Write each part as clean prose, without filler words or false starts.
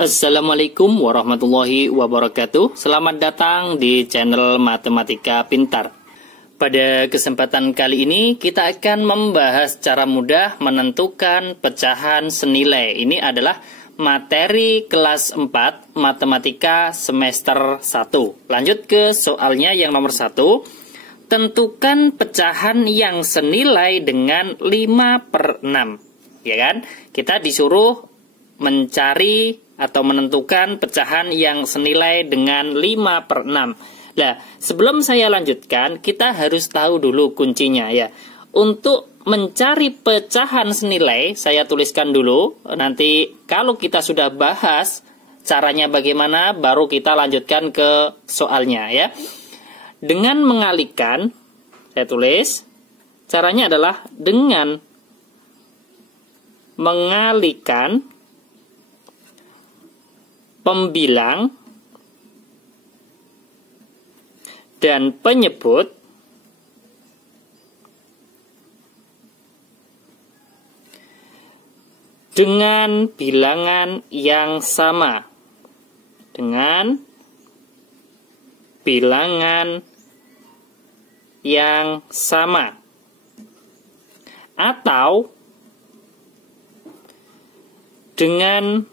Assalamualaikum warahmatullahi wabarakatuh. Selamat datang di channel Matematika Pintar. Pada kesempatan kali ini kita akan membahas cara mudah menentukan pecahan senilai. Ini adalah materi kelas 4 Matematika semester 1. Lanjut ke soalnya yang nomor 1. Tentukan pecahan yang senilai dengan 5/6. Ya kan? Kita disuruh mencari atau menentukan pecahan yang senilai dengan 5/6. Nah, sebelum saya lanjutkan, kita harus tahu dulu kuncinya ya. Untuk mencari pecahan senilai, saya tuliskan dulu. Nanti kalau kita sudah bahas caranya bagaimana, baru kita lanjutkan ke soalnya ya. Dengan mengalihkan, saya tulis, caranya adalah dengan mengalihkan pembilang dan penyebut dengan bilangan yang sama. Dengan bilangan yang sama. Atau dengan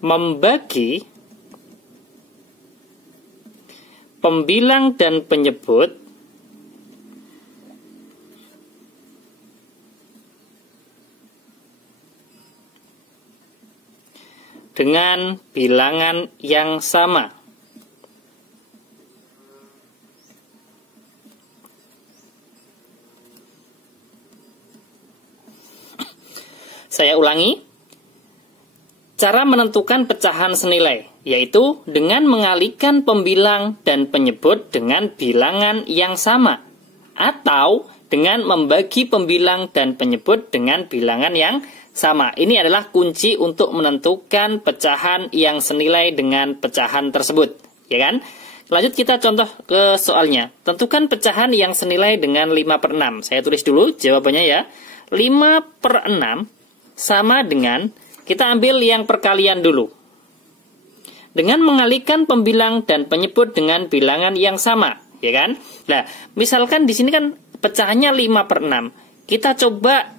membagi pembilang dan penyebut dengan bilangan yang sama. Saya ulangi. Cara menentukan pecahan senilai, yaitu dengan mengalihkan pembilang dan penyebut dengan bilangan yang sama, atau dengan membagi pembilang dan penyebut dengan bilangan yang sama. Ini adalah kunci untuk menentukan pecahan yang senilai dengan pecahan tersebut, ya kan? Lanjut kita contoh ke soalnya. Tentukan pecahan yang senilai dengan 5/6. Saya tulis dulu jawabannya ya. 5/6 sama dengan, kita ambil yang perkalian dulu. Dengan mengalihkan pembilang dan penyebut dengan bilangan yang sama, ya kan? Nah, misalkan di sini kan pecahannya 5/6. Kita coba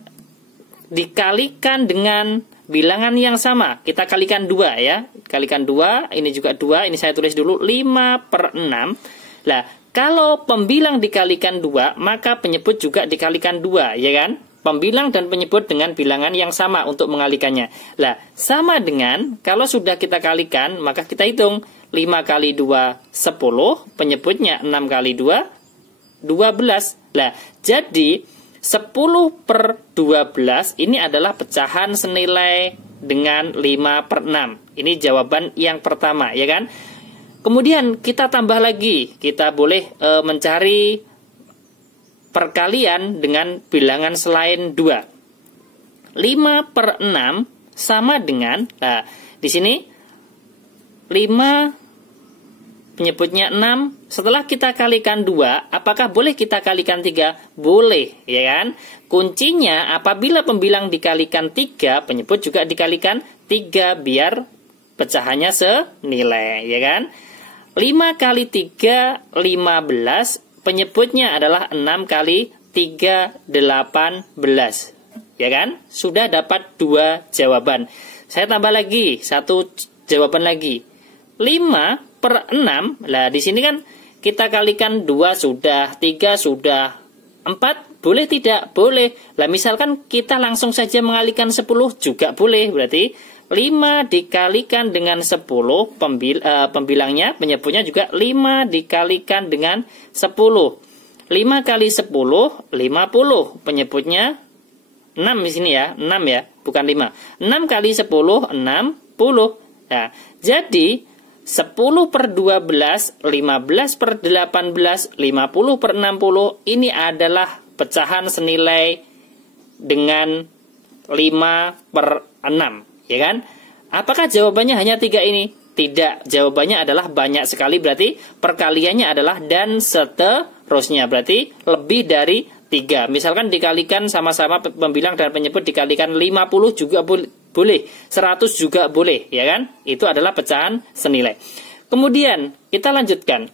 dikalikan dengan bilangan yang sama. Kita kalikan 2 ya. Kalikan 2, ini juga 2, ini saya tulis dulu 5/6. Nah, kalau pembilang dikalikan 2, maka penyebut juga dikalikan 2, ya kan? Pembilang dan penyebut dengan bilangan yang sama untuk mengalihkannya. Lah, sama dengan kalau sudah kita kalikan, maka kita hitung 5 kali 2 10, penyebutnya 6 kali 2 12. Lah, jadi 10/12 ini adalah pecahan senilai dengan 5/6. Ini jawaban yang pertama, ya kan? Kemudian kita tambah lagi, kita boleh mencari perkalian dengan bilangan selain 2. 5/6 sama dengan, nah, di sini 5 penyebutnya 6, setelah kita kalikan 2, apakah boleh kita kalikan 3? Boleh, ya kan? Kuncinya apabila pembilang dikalikan 3, penyebut juga dikalikan 3 biar pecahannya senilai, ya kan? 5 kali 3 15, penyebutnya adalah 6 kali 3 18, ya kan? Sudah dapat 2 jawaban. Saya tambah lagi, 1 jawaban lagi. 5/6, lah di sini kan kita kalikan 2 sudah, 3 sudah, 4 boleh tidak? Boleh. Lah misalkan kita langsung saja mengalihkan 10 juga boleh, berarti 5 dikalikan dengan 10, pembilangnya, penyebutnya juga 5 dikalikan dengan 10. 5 kali 10, 50. Penyebutnya 6 di sini ya, 6 ya, bukan 5. 6 kali 10, 60. Nah, jadi 10/12, 15/18, 50/60, ini adalah pecahan senilai dengan 5/6. Ya kan? Apakah jawabannya hanya 3 ini? Tidak, jawabannya adalah banyak sekali, berarti perkaliannya adalah dan seterusnya, berarti lebih dari 3. Misalkan dikalikan sama-sama pembilang dan penyebut dikalikan 50 juga boleh, 100 juga boleh, ya kan? Itu adalah pecahan senilai. Kemudian kita lanjutkan.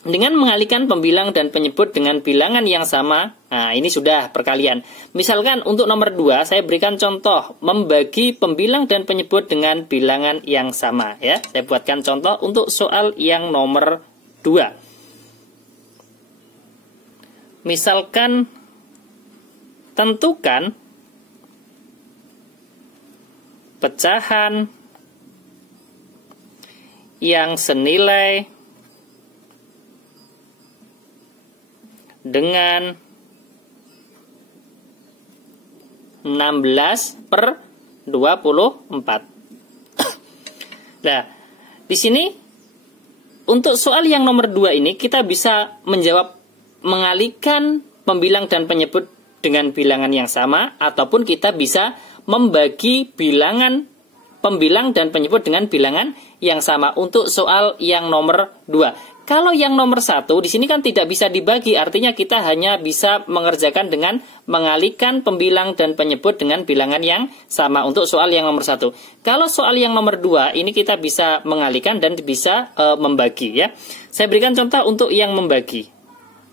Dengan mengalihkan pembilang dan penyebut dengan bilangan yang sama, nah ini sudah perkalian. Misalkan untuk nomor 2, saya berikan contoh membagi pembilang dan penyebut dengan bilangan yang sama. Ya, saya buatkan contoh untuk soal yang nomor 2. Misalkan tentukan pecahan yang senilai dengan 16/24. Nah, di sini untuk soal yang nomor 2 ini kita bisa menjawab mengalihkan pembilang dan penyebut dengan bilangan yang sama, ataupun kita bisa membagi bilangan pembilang dan penyebut dengan bilangan yang sama untuk soal yang nomor 2. Kalau yang nomor 1 di sini kan tidak bisa dibagi, artinya kita hanya bisa mengerjakan dengan mengalihkan pembilang dan penyebut dengan bilangan yang sama untuk soal yang nomor 1. Kalau soal yang nomor 2 ini kita bisa mengalihkan dan bisa membagi, ya. Saya berikan contoh untuk yang membagi.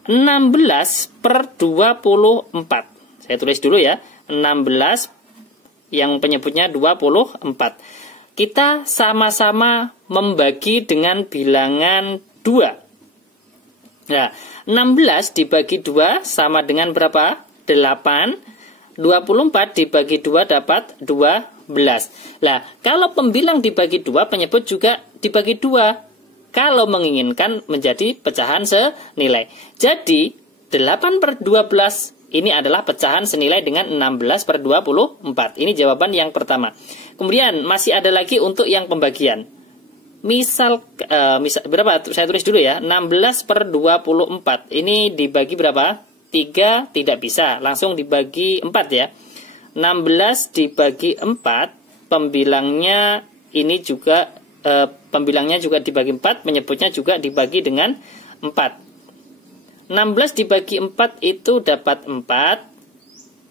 16/24. Saya tulis dulu ya. 16 yang penyebutnya 24. Kita sama-sama membagi dengan bilangan 2. Nah, 16 dibagi 2 sama dengan berapa? 8. 24 dibagi 2 dapat 12. Nah, kalau pembilang dibagi 2, penyebut juga dibagi 2. Kalau menginginkan menjadi pecahan senilai. Jadi, 8/12 ini adalah pecahan senilai dengan 16/24. Ini jawaban yang pertama. Kemudian masih ada lagi untuk yang pembagian. Misal berapa? Saya tulis dulu ya. 16/24. Ini dibagi berapa? 3 tidak bisa. Langsung dibagi 4 ya. 16 dibagi 4, pembilangnya ini juga pembilangnya juga dibagi 4, penyebutnya juga dibagi dengan 4. 16 dibagi 4 itu dapat 4.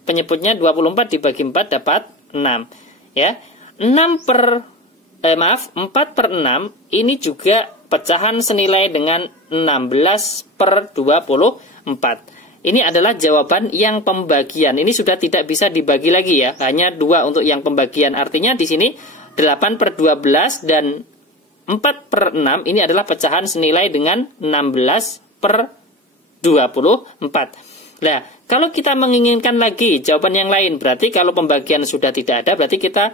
Penyebutnya 24 dibagi 4 dapat 6. Ya. 4/6 ini juga pecahan senilai dengan 16/24. Ini adalah jawaban yang pembagian. Ini sudah tidak bisa dibagi lagi ya. Hanya 2 untuk yang pembagian. Artinya di sini 8/12 dan 4/6 ini adalah pecahan senilai dengan 16/24. Nah, kalau kita menginginkan lagi jawaban yang lain, berarti kalau pembagian sudah tidak ada, berarti kita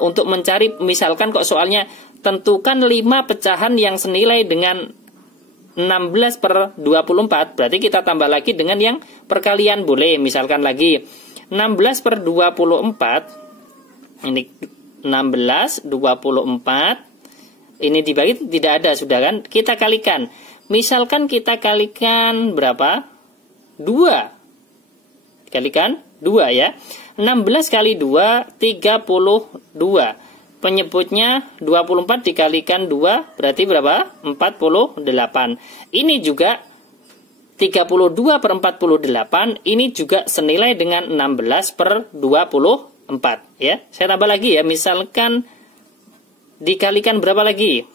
untuk mencari, misalkan kok soalnya tentukan 5 pecahan yang senilai dengan 16/24, berarti kita tambah lagi dengan yang perkalian, boleh. Misalkan lagi 16/24, ini 16/24, ini dibagi tidak ada, sudah kan? Kita kalikan. Misalkan kita kalikan berapa? 2. Kalikan 2 ya. 16 kali 2, 32. Penyebutnya 24 dikalikan 2, berarti berapa? 48. Ini juga 32/48, ini juga senilai dengan 16/24. Ya, saya tambah lagi ya. Misalkan dikalikan berapa lagi?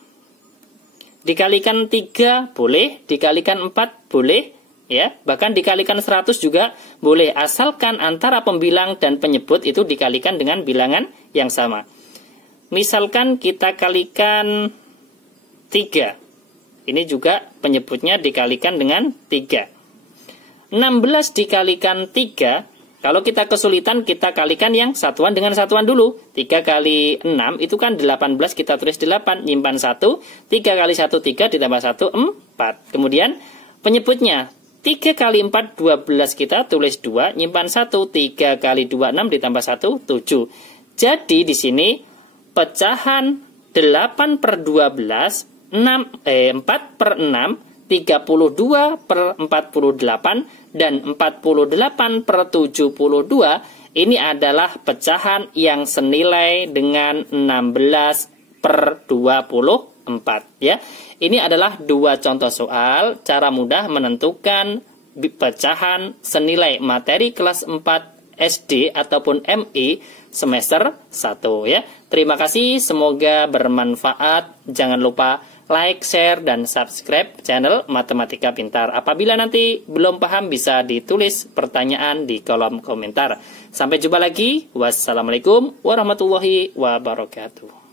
Dikalikan 3 boleh, dikalikan 4 boleh, ya. Bahkan dikalikan 100 juga boleh, asalkan antara pembilang dan penyebut itu dikalikan dengan bilangan yang sama. Misalkan kita kalikan 3. Ini juga penyebutnya dikalikan dengan 3. 16 dikalikan 3. Kalau kita kesulitan, kita kalikan yang satuan dengan satuan dulu. 3 kali 6 itu kan 18, kita tulis 8, nyimpan 1. 3 kali 1, 3, ditambah 1, 4. Kemudian penyebutnya 3 kali 4, 12, kita tulis 2, nyimpan 1. 3 kali 2, 6, ditambah 1, 7. Jadi di sini pecahan 8/12, 4/6, 32/48, dan 48/72 ini adalah pecahan yang senilai dengan 16/24 ya. Ini adalah 2 contoh soal cara mudah menentukan pecahan senilai materi kelas 4 SD ataupun MI semester 1 ya. Terima kasih, semoga bermanfaat. Jangan lupa like, share, dan subscribe channel Matematika Pintar. Apabila nanti belum paham bisa ditulis pertanyaan di kolom komentar. Sampai jumpa lagi. Wassalamualaikum warahmatullahi wabarakatuh.